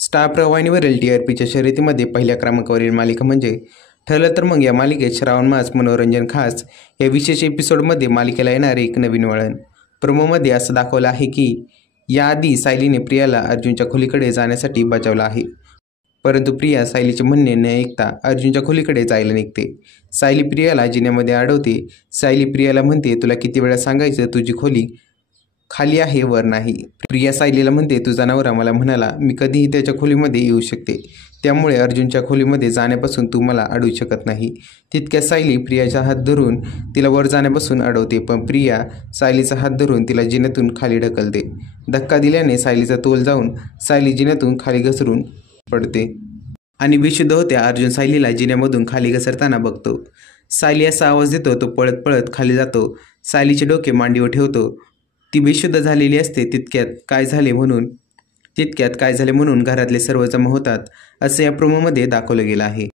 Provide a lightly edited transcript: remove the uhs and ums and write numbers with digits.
Star प्रवाहिनीवरील TRPच्या शर्यतीमध्ये पहिल्या क्रमांकावरील मालिका म्हणजे ठरलं तर मग या मालिकेत श्रावण मास मनोरंजन खास या विशेष एपिसोडमध्ये मालिकेला येणारे एक नवीन वळण. प्रोमोमध्ये असं दाखवलं आहे की याआधी सायलीने प्रियाला अर्जुनच्या खोलीकडे जाण्यासाठी बजावलं आहे, परंतु प्रिया सायलीचे म्हणणे न ऐकता अर्जुनच्या खोलीकडे जायला निघते. सायली प्रियाला जिन्यामध्ये अडवते. सायली प्रियाला म्हणते, तुला किती वेळा सांगायचं, तुझी खोली खाली आहे, वर नाही. प्रिया सायलीला म्हणते, तुझा नवरा मला म्हणाला मी कधीही त्याच्या खोलीमध्ये येऊ शकते, त्यामुळे अर्जुनच्या खोलीमध्ये जाण्यापासून तू मला अडवू शकत नाही. तितक्या सायली प्रियाचा हात धरून तिला वर जाण्यापासून अडवते, पण प्रिया सायलीचा हात धरून तिला जिन्यातून खाली ढकलते. धक्का दिल्याने सायलीचा तोल जाऊन सायली जिन्यातून खाली घसरून पडते आणि बेशुद्ध होते. अर्जुन सायलीला जिन्यामधून खाली घसरताना बघतो. सायली असा आवाज देतो. तो पळत पळत खाली जातो. सायलीचे डोके मांडीवर ठेवतो. ती बेशुद्ध झालेली असते. तितक्यात काय झाले म्हणून घरातले सर्व जमा होतात, असं या प्रोमोमध्ये दाखवलं गेलं आहे.